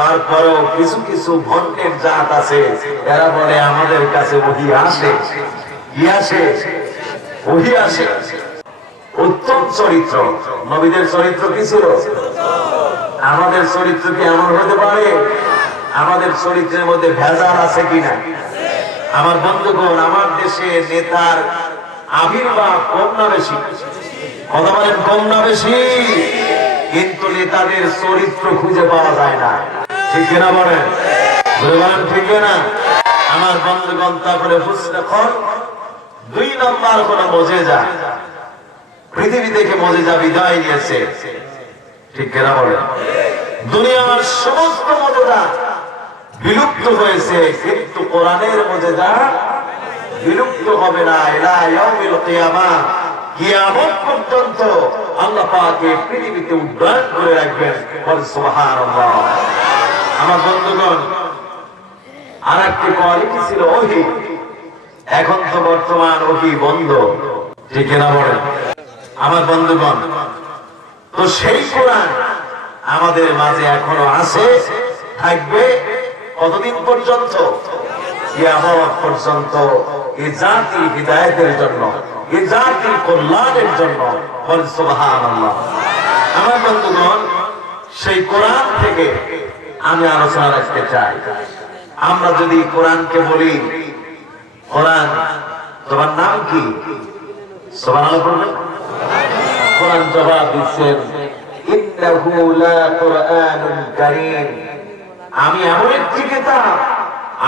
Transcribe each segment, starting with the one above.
তারপরেও কিছু কিছু ভন্টের জাত আছে, এরা বলে আমাদের কাছে ওহি আসে। কি আসে? ওহি আসে। উত্তম চরিত্র। নবীদের চরিত্র কি ছিল? আমাদের চরিত্র কি এমন হতে পারে? আমাদের চরিত্রের মধ্যে ভেজাল আছে কিনা? আমার বন্ধুগণ, আমার দেশে নেতার আবির্ভাব কম না বেশি। কথা বলেন, কম না বেশি। কিন্তু নেতাদের চরিত্র খুঁজে পাওয়া যায় না। ঠিক কিনা বলেন? ঠিক না আমার বন্ধুগণ তারপরে দুই নম্বর কোন মজে যা। পৃথিবী থেকে মজে যা, বিদায় নিয়েছে। ঠিক কিনা বলেন? দুনিয়ার সমস্ত মজেদা বিলুপ্ত হয়েছে, কিন্তু কোরআনের মজেদা বিলুপ্ত হবে না। এলা ইয়াউমিল কিয়ামা। কিয়ামত পর্যন্ত আল্লাহ পাকে পৃথিবীতে উদ্যান করে রাখবেন। বল আমার বন্ধুগণ আর একটি কোয়ালিটি ছিল ওহি। এখন তো বর্তমান ওহি বন্ধ। ঠিক না বলেন? আমার বন্ধুগণ, তো সেই কোরআন আমাদের মাঝে এখনও আছে, থাকবে কতদিন পর্যন্ত? কিয়ামত পর্যন্ত এই জাতির হৃদায়তের জন্য এই জাতির কল্যাণের জন্য বল আমার বন্ধুগণ, সেই কোরআন থেকে আমি আলোচনা রাখতে চাই। আমরা যদি কোরআনকে বলি, কোরআন, তোমার নাম কি? কোরআন জবাব দিচ্ছেন আমি এমন একটি কিতাব,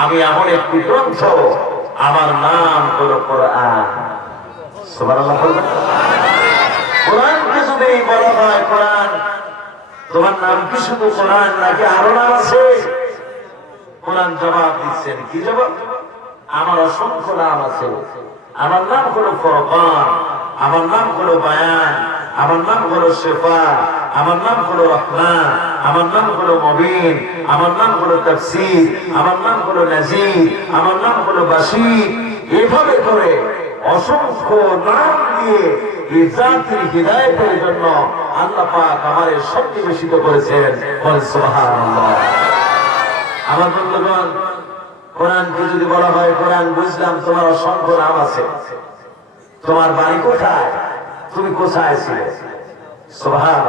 আমি এমন একটি গ্রন্থ, আমার নাম হলো কোরআন। বলবেন কোরআনকে যদি বলা হয় কোরআন তোমার নাম কি শুধু কোরআন নাকি আরও নাম আছে? কোরআন জবাব দিচ্ছেন। কি জবাব? আমার অসংখ্য নাম আছে। আমার নাম হলো ফরকান, আমার নাম হলো বায়ান, আমার নাম হলো শেফা, আমার নাম হলো রহমান, আমার নাম হলো মবিন, আমার নাম হলো তাফসির, আমার নাম হলো নাজির, আমার নাম হলো বাসির এভাবে করে অসংখ্য নাম দিয়ে এই জাতির হৃদায়তের জন্য আল্লাহ পাক আমারে সন্নিবেশিত করেছেন বল সুবহানাল্লাহ আমার বন্ধুগণ কোরআনকে যদি বলা হয় কোরআন বুঝলাম তোমার অসংখ্য নাম আছে তোমার বাড়ি কোথায় তুমি কোথায় ছিলে সোহান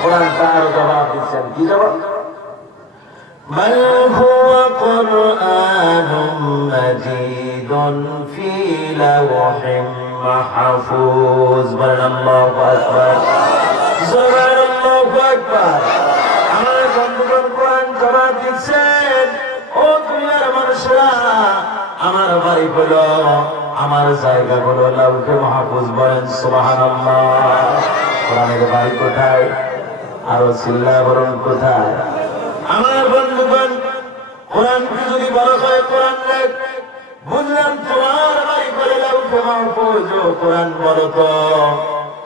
কোরআন তার জবাব দিচ্ছেন কি জবাব بل هو قرآن مجيد في لوح মাহফুজ আল্লাহু আকবার জোরে আল্লাহু আকবার। আমার বন্ধুগণ কোরআন জবাব দিচ্ছেন ও দুনিয়ার মানুষরা, আমার বাড়ি হলো, আমার জায়গা হলো লাউকে মাহফুজ বলেন, সুবহানাল্লাহ। কোরআনের বাড়ি কোথায়? আরও চিল্লা বরণ কোথায়? আমার বন্ধুগণ যদি হয় কোরআন বুঝলাম তোমার বাড়ি করে লাউকে মাহফুজ ও কোরআন বলো তো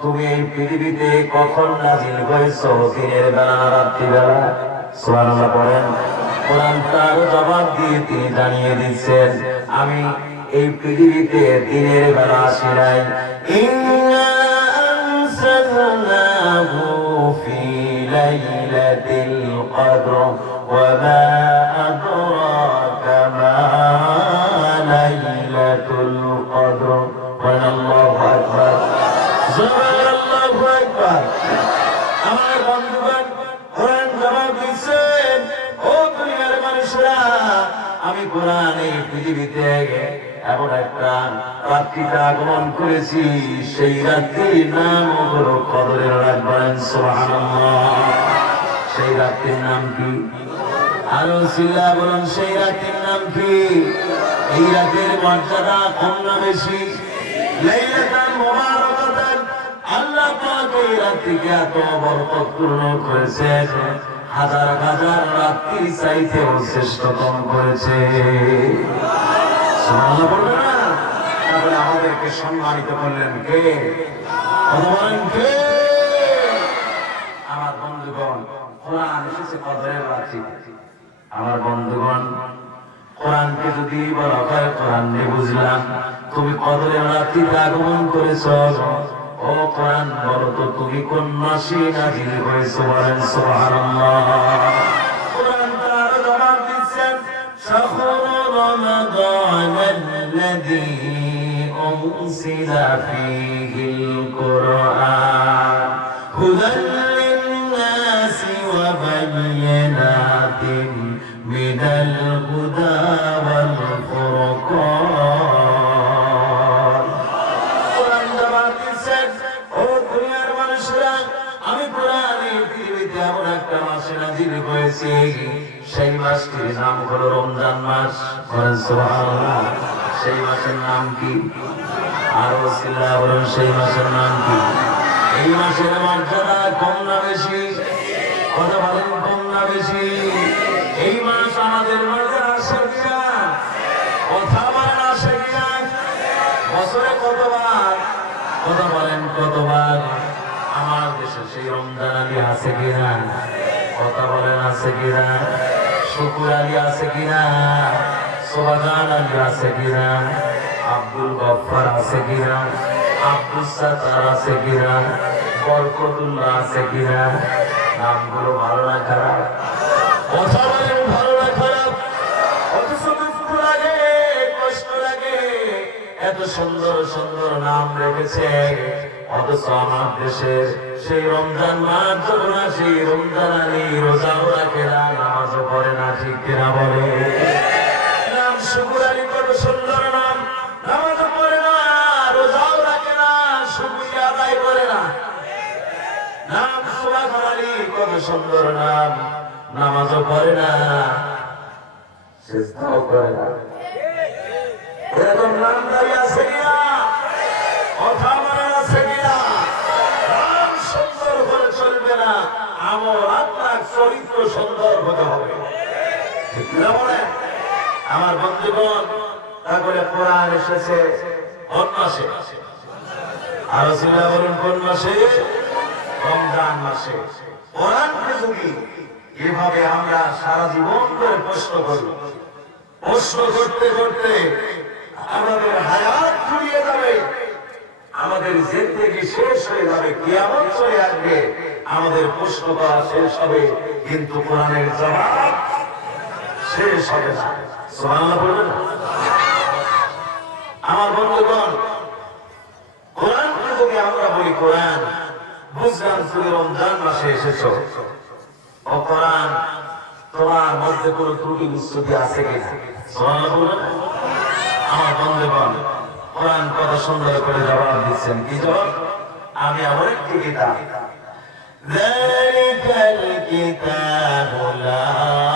তুমি এই পৃথিবীতে কখন নাজিল হয়েছো, দিনের বেলা না রাত্রি বেলা সুবহানাল্লাহ পড়েন। কোরআন তার জবাব দিয়ে তিনি জানিয়ে দিচ্ছেন, আমি এই পৃথিবীতে দিনের বেলা আসি নাই। ফি লাইলাতিল কদর আল্লাহু আমি কোরআন এই পৃথিবীতে এমন একটা রাত্রিতে আগমন করেছি, সেই রাত্রির নাম হলো কদরের রাত সেই রাত্রির নাম কি? আরও সিল্লা বলুন, সেই রাত্রির নাম কি? এই রাতের মর্যাদা কম না বেশি? আল্লাহ পাক এই করেছেন হাজার হাজার রাত্রি চাইতেও শ্রেষ্ঠতম করেছে তাহলে আমাদেরকে সম্মানিত করলেন কে আমার বন্ধুগণ কোরআন আমার বন্ধুগণ কোরআনকে যদি বলা হয় কোরআন নিয়ে বুঝলাম তুমি কদরের রাত্রিতে আগমন করেছ ও কোরআন বলো তো তুমি কোন মাসে নাজিল হয়েছে বলেন সুবহানাল্লাহ شهر رمضان الذي أنزل فيه القرآن هدى للناس وبينات من করেছি, সেই মাসটির নাম হলো রমজান মাস। সেই মাসের নাম কি? আরও চিল্লা বলেন সেই মাসের নাম কি? এই মাসের মর্যাদা কম না বেশি। কথা বলেন কম না বেশি। এই মাস আমাদের মাঝে আসে কথা বলেন আসে কিনা বছরে কতবার? কথা বলেন কতবার? আমার দেশে সেই রমজান আলী আছে কিনা কথা বলেন আছে কিনা? শুকুর আলী আছে কিনা? সোবাগান আলী আছে কিনা? আব্দুল গফফার আছে কিনা? আব্দুল সাত্তার আছে কিনা? বরকতুল্লাহ আছে কিনা? নামগুলো ভালো না খারাপ? কথা বলেন ভালো না খারাপ? লাগে, কষ্ট লাগে। এত সুন্দর সুন্দর নাম রেখেছে অথচ আমার দেশের সেই রমজান মাস যখন আসি রমজান আলী রোজাও রাখে না নামাজও পড়ে না, ঠিক কিনা বলে? নাম শুকুর আলী, কত সুন্দর নাম। নামাজও পড়ে না রোজাও রাখে না শুকুরিয়া আদায় করে না। নাম সুবাহ আলী, কত সুন্দর নাম। নামাজও পড়ে না চেষ্টাও করে না। এরকম নামদারি আছে বন্ধুগণ, তারপরে কোরআন এসেছে কোন মাসে? আরও চিন্তা বলুন, কোন মাসে? রমজান মাসে। কোরআনকে যদি এভাবে আমরা সারা জীবন ধরে প্রশ্ন করি। প্রশ্ন করতে করতে আমাদের হায়াত ফুরিয়ে যাবে। আমাদের জিন্দগি শেষ হয়ে যাবে, কিয়ামত চলে আসবে। আমাদের প্রশ্ন করা শেষ হবে, কিন্তু কোরআনের জবাব শেষ হবে না সুবহানাল্লাহ বলবেন না? আমার বন্ধুগণ কোরআনকে যদি আমরা বলি কোরআন বুঝলাম তুমি রমজান মাসে এসেছো ও কোরআন তোমার মধ্যে কোনো ত্রুটি বিচ্ছুতি আছে কিনা সুবহানাল্লাহ বলবেন না? আমার বন্ধুগণ কোরআন কত সুন্দর করে জবাব দিচ্ছেন কি জবাব আমি আমার একটি কিতাব ذلك الكتاب لا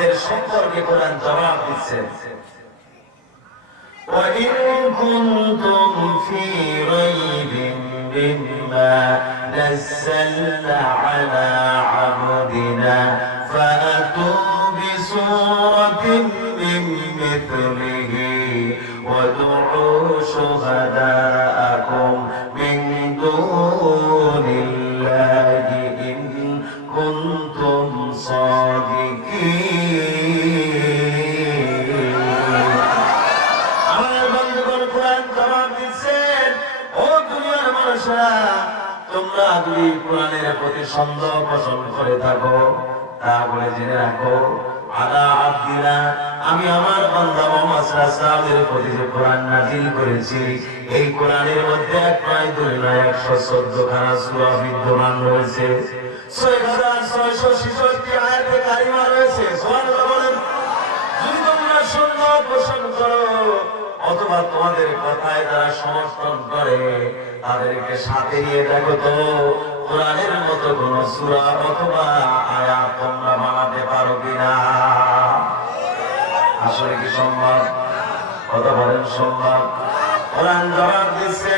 তাদের সম্পর্কে কোরআন জবাব দিচ্ছেন وإن كنتم في ريب مما نزلنا على عبدنا فأتوا بسورة من مثله وادعوا شهداءكم তোমরা কোরআনের প্রতি সন্দেহ পোষণ করে থাকো, তাহলে জেনে রাখো আব্দিলা আমি আমার বান্দা মোহাম্মদ সাল্লাল্লাহু প্রতি যে কোরআন নাজিল করেছি, এই কোরআনের মধ্যে এক নয় দুই নয়, একশো চোদ্দ খানা সূরা বিদ্যমান রয়েছে। অথবা তোমাদের কথায় যারা সমর্থন করে তাদেরকে সাথে নিয়ে দেখো তো, কোরআনের মতো কোন সুরা অথবা আয়া তোমরা বানাতে পারো কিনা? আসলে কি সম্ভব? কত বলেন, সম্ভব? কোরআন জবাব দিচ্ছে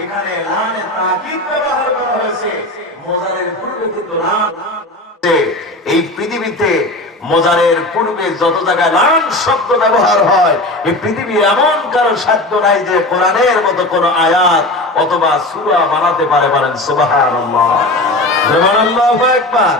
এখানে লানে তাকিদ ব্যবহার করা হয়েছে। এই পৃথিবীতে মোজারের পূর্বে যত জায়গায় লান শব্দ ব্যবহার হয়, এই পৃথিবীর এমন কারও সাধ্য নাই যে কোরআনের মতো কোন আয়াত অথবা সুরা বানাতে পারে পারেন সুবাহ একবার